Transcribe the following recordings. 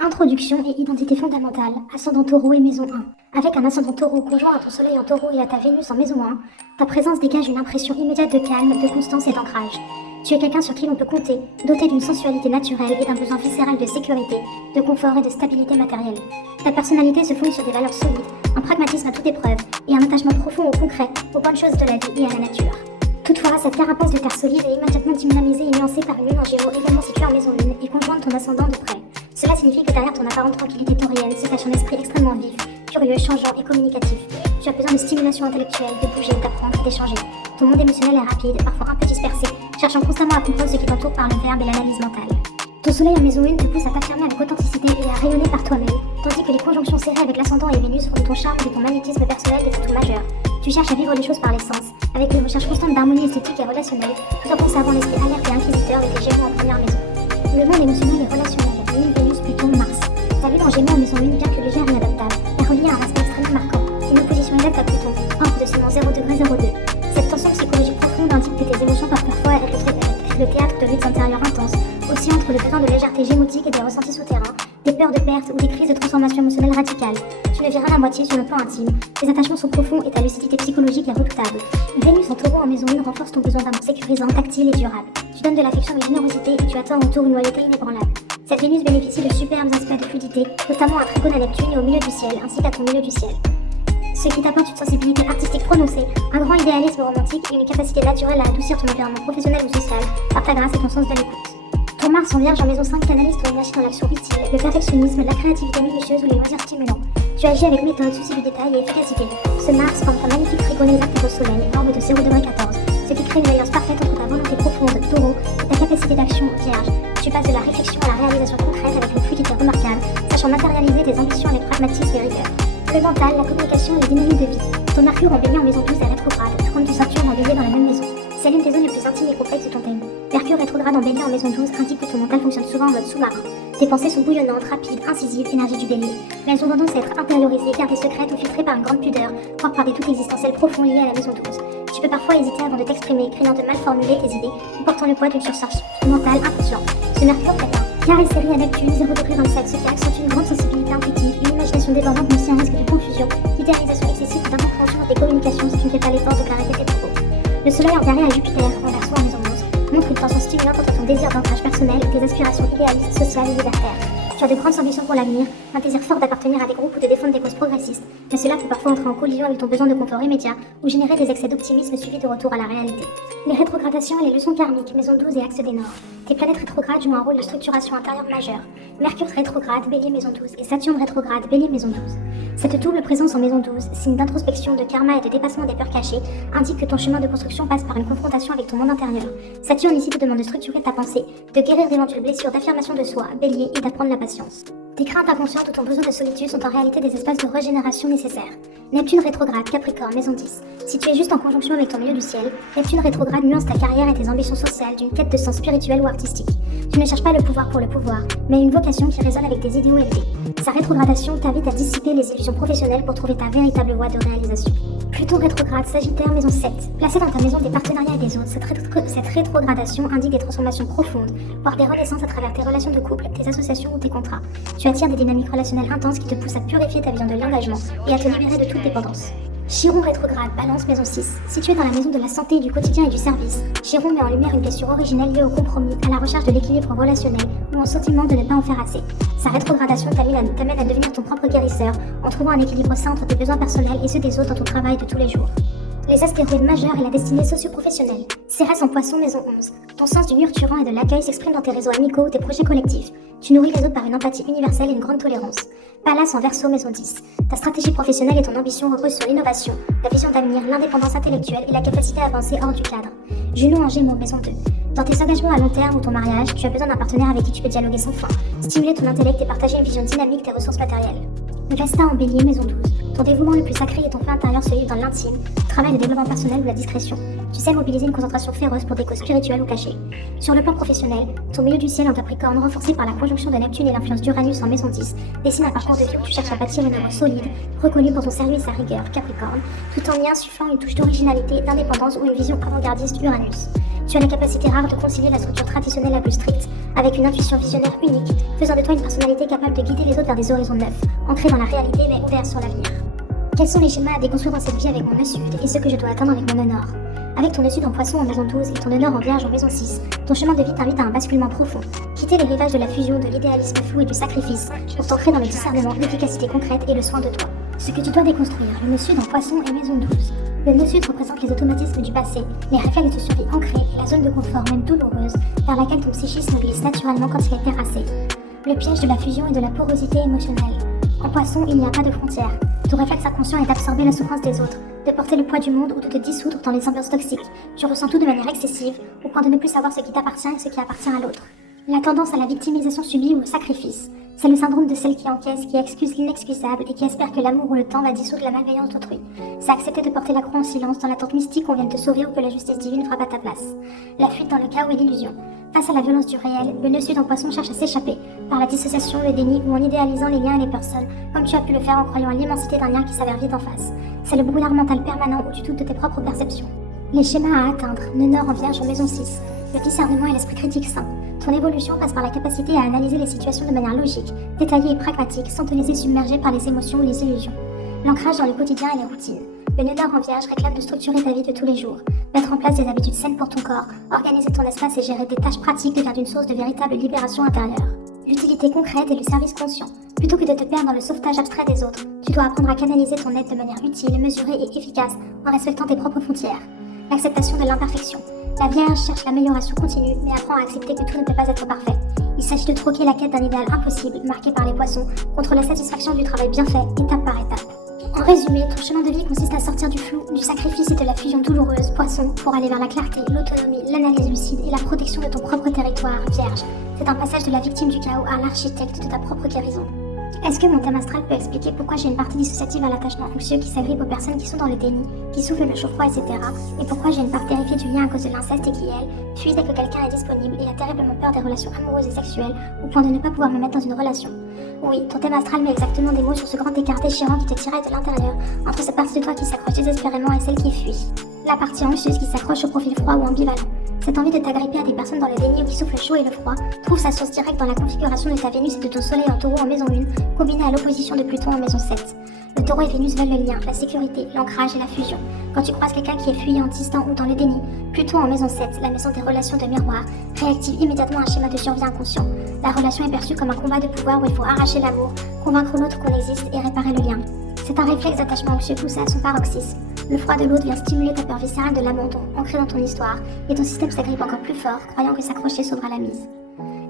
Introduction et identité fondamentale, ascendant taureau et maison 1. Avec un ascendant taureau conjoint à ton soleil en taureau et à ta Vénus en maison 1, ta présence dégage une impression immédiate de calme, de constance et d'ancrage. Tu es quelqu'un sur qui l'on peut compter, doté d'une sensualité naturelle et d'un besoin viscéral de sécurité, de confort et de stabilité matérielle. Ta personnalité se fonde sur des valeurs solides, un pragmatisme à toute épreuve et un attachement profond au concret, aux bonnes choses de la vie et à la nature. Toutefois, cette carapace de terre solide est immédiatement dynamisée et nuancée par une lune en Gémeaux également située en maison 1 et conjointe ton ascendant de près. Cela signifie que derrière ton apparente tranquillité taurienne se cache un esprit extrêmement vif, curieux, changeant et communicatif. Tu as besoin de stimulation intellectuelle, de bouger, d'apprendre et d'échanger. Ton monde émotionnel est rapide, parfois un peu dispersé, cherchant constamment à comprendre ce qui t'entoure par le verbe et l'analyse mentale. Ton soleil en maison 1 te pousse à t'affirmer avec authenticité et à rayonner par toi-même, tandis que les conjonctions serrées avec l'ascendant et Vénus font de ton charme et de ton magnétisme personnel des atouts majeurs. Tu cherches à vivre les choses par les sens, avec une recherche constante d'harmonie esthétique et relationnelle, tout en conservant l'esprit alerte et inquisiteur de tes Gémeaux en première maison. Le monde émotionnel et relationnel, Lune, Vénus, Pluton, Mars. Ta lune en Gémeaux en maison 1, bien que légère et adaptable, est reliée à un aspect extrêmement marquant, une opposition exacte à Pluton, hors de segment 0°02. Cette tension psychologique profonde indique que tes émotions peuvent parfois être le théâtre de luttes intérieures intenses, aussi entre le besoin de légèreté gémotique et des ressentis souterrains, des peurs de perte ou des crises de transformation émotionnelle radicale. Tu ne vis rien à moitié sur le plan intime, tes attachements sont profonds et ta lucidité psychologique est redoutable. Vénus en taureau en maison 1 renforce ton besoin d'amour sécurisant, tactile et durable. Tu donnes de l'affection et de générosité et tu attends en retour une loyauté inébranlable. Cette Vénus bénéficie de superbes aspects de fluidité, notamment un trigone à Neptune et au milieu du ciel, ainsi qu'à ton milieu du ciel. Ce qui t'apporte une sensibilité artistique prononcée, un grand idéalisme romantique et une capacité naturelle à adoucir ton environnement professionnel ou social par ta grâce et ton sens de l'écoute. Ton Mars en Vierge en maison 5 canalise ton énergie dans l'action utile, le perfectionnisme, la créativité minutieuse ou les loisirs stimulants. Tu agis avec méthode, souci du détail et efficacité. Ce Mars forme un magnifique trigone exact à ton soleil, orbe de 0°14, ce qui crée une alliance parfaite entre ta volonté profonde, taureau, et ta capacité d'action, Vierge. Tu passes de la réflexion à la réalisation concrète avec une fluidité remarquable, sachant matérialiser tes ambitions avec pragmatisme et rigueur. Le mental, la communication et les dynamiques de vie. Ton Mercure en Bélier en maison 12 est rétrograde, tout comme ton Saturne en Bélier dans la même maison. C'est l'une des zones les plus intimes et complexes de ton thème. Mercure rétrograde en Bélier en maison 12 indique que ton mental fonctionne souvent en mode sous-marin. Tes pensées sont bouillonnantes, rapides, incisives, énergie du Bélier. Mais elles ont tendance à être intériorisées, gardées secrètes ou filtrées par une grande pudeur, voire par des doutes existentiels profonds liés à la maison 12. Tu peux parfois hésiter avant de t'exprimer, craignant de mal formuler tes idées ou portant le poids d'une surcharge mentale inconsciente. Ce Mercure fait un carré serré à Neptune 0°27, ce qui accentue une grande sensibilité intuitive, une imagination débordante mais aussi un risque de confusion, d'idéalisation excessive ou d'incompréhension des communications si tu ne fais pas l'effort de clarifier tes propos. Le soleil en carré à Jupiter, en Verseau en maison 11, montre une tension stimulante entre ton désir d'ancrage personnel et tes aspirations idéalistes, sociales et libertaires. Tu as de grandes ambitions pour l'avenir, un désir fort d'appartenir à des groupes ou de défendre des causes progressistes, mais cela peut parfois entrer en collision avec ton besoin de confort immédiat ou générer des excès d'optimisme suivis de retour à la réalité. Les rétrogradations et les leçons karmiques, maison 12 et axe des Nord. Tes planètes rétrogrades jouent un rôle de structuration intérieure majeure. Mercure rétrograde, Bélier maison 12 et Saturne rétrograde, Bélier maison 12. Cette double présence en maison 12, signe d'introspection, de karma et de dépassement des peurs cachées, indique que ton chemin de construction passe par une confrontation avec ton monde intérieur. Saturne ici te demande de structurer ta pensée, de guérir d'éventuelles blessures d'affirmation de soi, Bélier, et d'apprendre la patience. Tes craintes inconscientes ou ton besoin de solitude sont en réalité des espaces de régénération nécessaires. Neptune rétrograde, Capricorne, maison 10. Si tu es juste en conjonction avec ton milieu du ciel, Neptune rétrograde nuance ta carrière et tes ambitions sociales d'une quête de sens spirituel ou artistique. Tu ne cherches pas le pouvoir pour le pouvoir, mais une vocation qui résonne avec tes idéaux élevés. Sa rétrogradation t'invite à dissiper les illusions professionnelles pour trouver ta véritable voie de réalisation. Pluton rétrograde, Sagittaire, maison 7. Placé dans ta maison des partenariats et des autres, cette rétrogradation indique des transformations profondes, voire des renaissances à travers tes relations de couple, tes associations ou tes contrats. Tu attires des dynamiques relationnelles intenses qui te poussent à purifier ta vision de l'engagement et à te libérer de toute dépendance. Chiron rétrograde, Balance, maison 6. Situé dans la maison de la santé, du quotidien et du service, Chiron met en lumière une blessure originelle liée au compromis, à la recherche de l'équilibre relationnel ou au sentiment de ne pas en faire assez. Sa rétrogradation t'amène à devenir ton propre guérisseur en trouvant un équilibre sain entre tes besoins personnels et ceux des autres dans ton travail de tous les jours. Les astéroïdes majeurs et la destinée socio-professionnelle. Cérès en Poisson, maison 11. Ton sens du nurturant et de l'accueil s'exprime dans tes réseaux amicaux ou tes projets collectifs. Tu nourris les autres par une empathie universelle et une grande tolérance. Pallas en Verseau, maison 10. Ta stratégie professionnelle et ton ambition reposent sur l'innovation, la vision d'avenir, l'indépendance intellectuelle et la capacité à avancer hors du cadre. Junon en Gémeaux, maison 2. Dans tes engagements à long terme ou ton mariage, tu as besoin d'un partenaire avec qui tu peux dialoguer sans fin, stimuler ton intellect et partager une vision dynamique des ressources matérielles. Vesta en Bélier, maison 12. Ton dévouement le plus sacré et ton feu intérieur se vivent dans l'intime, le travail de développement personnel ou la discrétion. Tu sais mobiliser une concentration féroce pour des causes spirituelles ou cachées. Sur le plan professionnel, ton milieu du ciel en Capricorne, renforcé par la conjonction de Neptune et l'influence d'Uranus en maison 10, dessine un parcours de vie où tu cherches à bâtir une œuvre solide, reconnue pour son sérieux et sa rigueur, Capricorne, tout en y insufflant une touche d'originalité, d'indépendance ou une vision avant-gardiste Uranus. Tu as la capacité rare de concilier la structure traditionnelle la plus stricte avec une intuition visionnaire unique, faisant de toi une personnalité capable de guider les autres vers des horizons neufs, ancrés dans la réalité mais ouverts sur l'avenir. Quels sont les schémas à déconstruire dans cette vie avec mon nœud sud et ceux que je dois atteindre avec mon nœud nord? Avec ton nœud sud en poisson en maison 12 et ton nœud nord en vierge en maison 6, ton chemin de vie t'invite à un basculement profond. Quitter les rivages de la fusion, de l'idéalisme flou et du sacrifice pour t'ancrer dans le discernement, l'efficacité concrète et le soin de toi. Ce que tu dois déconstruire, le nœud sud en poisson et maison 12. Le nœud sud représente les automatismes du passé, les réflexes de survie ancrés et la zone de confort, même douloureuse, vers laquelle ton psychisme glisse naturellement quand il est terrassé. Le piège de la fusion et de la porosité émotionnelle. En poisson, il n'y a pas de frontières. Ton réflexe inconscient est d'absorber la souffrance des autres, de porter le poids du monde ou de te dissoudre dans les ambiances toxiques. Tu ressens tout de manière excessive, au point de ne plus savoir ce qui t'appartient et ce qui appartient à l'autre. La tendance à la victimisation subie ou au sacrifice. C'est le syndrome de celle qui encaisse, qui excuse l'inexcusable et qui espère que l'amour ou le temps va dissoudre la malveillance d'autrui. C'est accepter de porter la croix en silence dans l'attente mystique qu'on vienne te sauver ou que la justice divine frappe à ta place. La fuite dans le chaos et l'illusion. Face à la violence du réel, le nœud sud en poisson cherche à s'échapper, par la dissociation, le déni ou en idéalisant les liens et les personnes, comme tu as pu le faire en croyant à l'immensité d'un lien qui s'avère vide en face. C'est le brouillard mental permanent où tu doutes de tes propres perceptions. Les schémas à atteindre, nœud nord en vierge en maison 6. Le discernement et l'esprit critique sain. Ton évolution passe par la capacité à analyser les situations de manière logique, détaillée et pragmatique, sans te laisser submerger par les émotions ou les illusions. L'ancrage dans le quotidien et les routines. Le nœud nord en vierge réclame de structurer ta vie de tous les jours, mettre en place des habitudes saines pour ton corps, organiser ton espace et gérer des tâches pratiques devient une source de véritable libération intérieure. L'utilité concrète et le service conscient. Plutôt que de te perdre dans le sauvetage abstrait des autres, tu dois apprendre à canaliser ton aide de manière utile, mesurée et efficace en respectant tes propres frontières. L'acceptation de l'imperfection. La Vierge cherche l'amélioration continue, mais apprend à accepter que tout ne peut pas être parfait. Il s'agit de troquer la quête d'un idéal impossible, marqué par les poissons, contre la satisfaction du travail bien fait, étape par étape. En résumé, ton chemin de vie consiste à sortir du flou, du sacrifice et de la fusion douloureuse, poisson, pour aller vers la clarté, l'autonomie, l'analyse lucide et la protection de ton propre territoire, Vierge. C'est un passage de la victime du chaos à l'architecte de ta propre guérison. Est-ce que mon thème astral peut expliquer pourquoi j'ai une partie dissociative à l'attachement anxieux qui s'agrippe aux personnes qui sont dans le déni, qui souffrent le chaud-froid, etc. Et pourquoi j'ai une part terrifiée du lien à cause de l'inceste et qui, elle, fuit dès que quelqu'un est disponible et a terriblement peur des relations amoureuses et sexuelles, au point de ne pas pouvoir me mettre dans une relation. Oui, ton thème astral met exactement des mots sur ce grand écart déchirant qui te tiraille de l'intérieur, entre cette partie de toi qui s'accroche désespérément et celle qui fuit. La partie anxieuse qui s'accroche au profil froid ou ambivalent. Cette envie de t'agripper à des personnes dans le déni ou qui souffrent le chaud et le froid trouve sa source directe dans la configuration de ta Vénus et de ton Soleil en taureau en maison 1, combinée à l'opposition de Pluton en maison 7. Le taureau et Vénus veulent le lien, la sécurité, l'ancrage et la fusion. Quand tu croises quelqu'un qui est fuyant, distant ou dans le déni, Pluton en maison 7, la maison des relations de miroir, réactive immédiatement un schéma de survie inconscient. La relation est perçue comme un combat de pouvoir où il faut arracher l'amour, convaincre l'autre qu'on existe et réparer le lien. C'est un réflexe d'attachement anxieux poussé à son paroxysme. Le froid de l'autre vient stimuler ta peur viscérale de l'abandon, ancrée dans ton histoire, et ton système s'agrippe encore plus fort, croyant que s'accrocher sauvera la mise.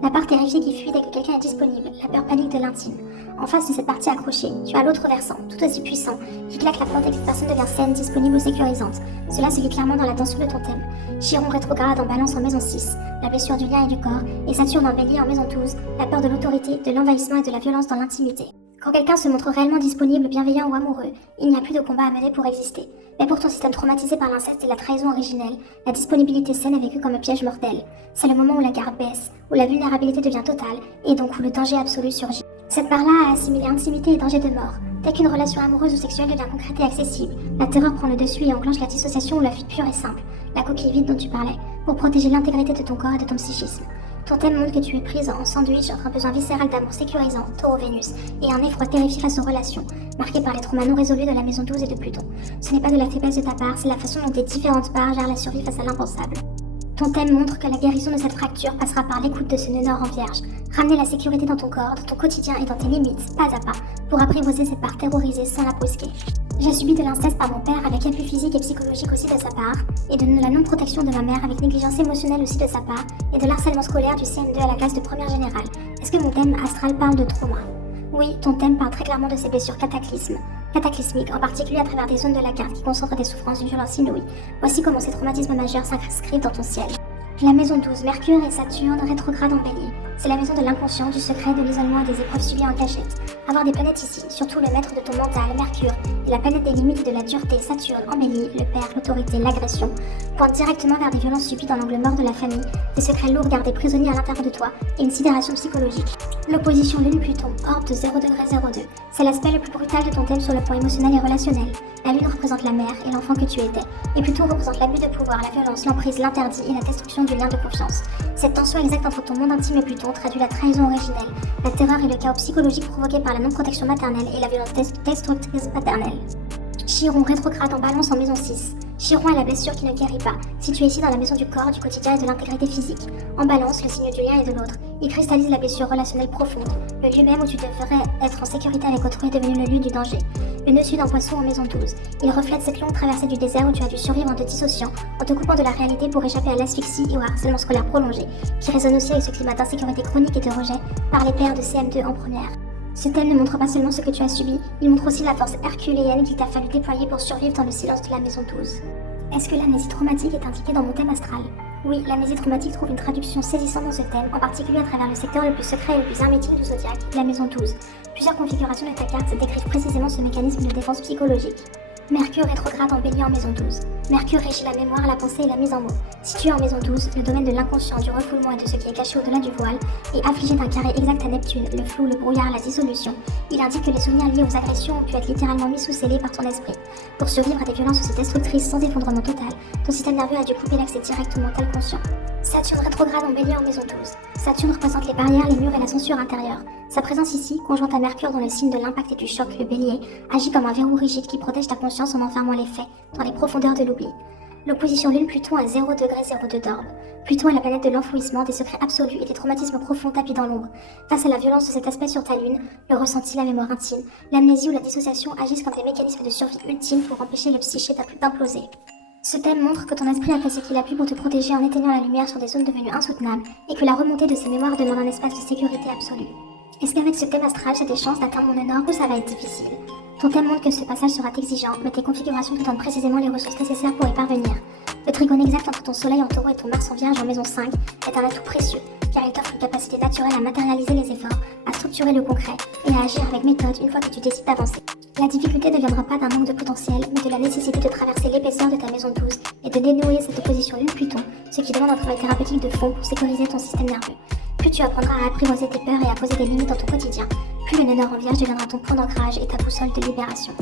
La part terrifiée qui fuit dès que quelqu'un est disponible, la peur panique de l'intime. En face de cette partie accrochée, tu as l'autre versant, tout aussi puissant, qui claque la porte dès que cette personne devient saine, disponible ou sécurisante. Cela se lit clairement dans la tension de ton thème. Chiron rétrograde en balance en maison 6, la blessure du lien et du corps, et Saturne en bélier en maison 12, la peur de l'autorité, de l'envahissement et de la violence dans l'intimité. Quand quelqu'un se montre réellement disponible, bienveillant ou amoureux, il n'y a plus de combat à mener pour exister. Mais pour ton système traumatisé par l'inceste et la trahison originelle, la disponibilité saine est vécue comme un piège mortel. C'est le moment où la garde baisse, où la vulnérabilité devient totale, et donc où le danger absolu surgit. Cette part-là a assimilé intimité et danger de mort. Dès qu'une relation amoureuse ou sexuelle devient concrète et accessible, la terreur prend le dessus et enclenche la dissociation ou la fuite pure et simple, la coquille vide dont tu parlais, pour protéger l'intégrité de ton corps et de ton psychisme. Ton thème montre que tu es prise en sandwich entre un besoin viscéral d'amour sécurisant, Taureau-Vénus, et un effroi terrifié face aux relations, marqué par les traumas non résolus de la maison 12 et de Pluton. Ce n'est pas de la faiblesse de ta part, c'est la façon dont tes différentes parts gèrent la survie face à l'impensable. Ton thème montre que la guérison de cette fracture passera par l'écoute de ce nœud nord en vierge. Ramener la sécurité dans ton corps, dans ton quotidien et dans tes limites, pas à pas, pour apprivoiser cette part terrorisée sans la brusquer. J'ai subi de l'inceste par mon père avec abus physique et psychologique aussi de sa part, et de la non-protection de ma mère avec négligence émotionnelle aussi de sa part, et de l'harcèlement scolaire du CM2 à la classe de première générale. Est-ce que mon thème astral parle de trauma? Oui, ton thème parle très clairement de ces blessures cataclysmiques, en particulier à travers des zones de la carte qui concentrent des souffrances d'une violence inouïe. Voici comment ces traumatismes majeurs s'inscrivent dans ton ciel. La maison 12, Mercure et Saturne rétrograde en Bélier. C'est la maison de l'inconscient, du secret, de l'isolement et des épreuves subies en cachette. Avoir des planètes ici, surtout le maître de ton mental, Mercure, et la planète des limites et de la dureté, Saturne, embellit, le père, l'autorité, l'agression, pointe directement vers des violences subies dans l'angle mort de la famille, des secrets lourds gardés prisonniers à l'intérieur de toi, et une sidération psychologique. L'opposition Lune-Pluton, orbe de 0°02. C'est l'aspect le plus brutal de ton thème sur le plan émotionnel et relationnel. La Lune représente la mère et l'enfant que tu étais, et Pluton représente l'abus de pouvoir, la violence, l'emprise, l'interdit et la destruction du lien de confiance. Cette tension exacte entre ton monde intime et Pluton traduit la trahison originelle, la terreur et le chaos psychologique provoqué par la non-protection maternelle et la violence destructrice paternelle. Chiron rétrograde en Balance en maison 6. Chiron est la blessure qui ne guérit pas, située ici dans la maison du corps, du quotidien et de l'intégrité physique. En Balance, le signe du lien et de l'autre. Il cristallise la blessure relationnelle profonde. Le lieu même où tu devrais être en sécurité avec autrui est devenu le lieu du danger. Le nœud sud en Poisson en maison 12. Il reflète cette longue traversée du désert où tu as dû survivre en te dissociant, en te coupant de la réalité pour échapper à l'asphyxie et au harcèlement scolaire prolongé, qui résonne aussi avec ce climat d'insécurité chronique et de rejet par les pairs de CM2 en première. Ce thème ne montre pas seulement ce que tu as subi, il montre aussi la force herculéenne qu'il t'a fallu déployer pour survivre dans le silence de la maison 12. Est-ce que l'amnésie traumatique est indiquée dans mon thème astral? Oui, l'amnésie traumatique trouve une traduction saisissante dans ce thème, en particulier à travers le secteur le plus secret et le plus hermétique du zodiaque, la maison 12. Plusieurs configurations de ta carte décrivent précisément ce mécanisme de défense psychologique. Mercure rétrograde en Bélier en maison 12. Mercure régit la mémoire, la pensée et la mise en mots. Situé en maison 12, le domaine de l'inconscient, du refoulement et de ce qui est caché au-delà du voile, est affligé d'un carré exact à Neptune, le flou, le brouillard, la dissolution. Il indique que les souvenirs liés aux agressions ont pu être littéralement mis sous scellés par ton esprit. Pour survivre à des violences aussi destructrices sans effondrement total, ton système nerveux a dû couper l'accès direct au mental conscient. Saturne rétrograde en Bélier en maison 12. Saturne représente les barrières, les murs et la censure intérieure. Sa présence ici, conjointe à Mercure dans le signe de l'impact et du choc, le Bélier, agit comme un verrou rigide qui protège ta conscience en enfermant les faits dans les profondeurs de l'oubli. L'opposition Lune-Pluton à 0°02 d'orbe. Pluton est la planète de l'enfouissement, des secrets absolus et des traumatismes profonds tapis dans l'ombre. Face à la violence de cet aspect sur ta Lune, le ressenti, la mémoire intime, l'amnésie ou la dissociation agissent comme des mécanismes de survie ultimes pour empêcher le psyché d'imploser. Ce thème montre que ton esprit a fait ce qu'il a pu pour te protéger en éteignant la lumière sur des zones devenues insoutenables et que la remontée de ces mémoires demande un espace de sécurité absolue. Est-ce qu'avec ce thème astral, j'ai des chances d'atteindre mon énorme ou ça va être difficile? Ton thème montre que ce passage sera exigeant, mais tes configurations te donnent précisément les ressources nécessaires pour y parvenir. Le trigone exact entre ton soleil en taureau et ton Mars en vierge en maison 5 est un atout précieux, car il t'offre une capacité naturelle à matérialiser les efforts, à structurer le concret et à agir avec méthode une fois que tu décides d'avancer. La difficulté ne viendra pas d'un manque de potentiel, mais de la nécessité de traverser l'épaisseur de ta maison 12 et de dénouer cette opposition Lune-Pluton, ce qui demande un travail thérapeutique de fond pour sécuriser ton système nerveux. Plus tu apprendras à apprivoiser tes peurs et à poser des limites dans ton quotidien, plus le nœud nord en vierge deviendra ton point d'ancrage et ta boussole de libération.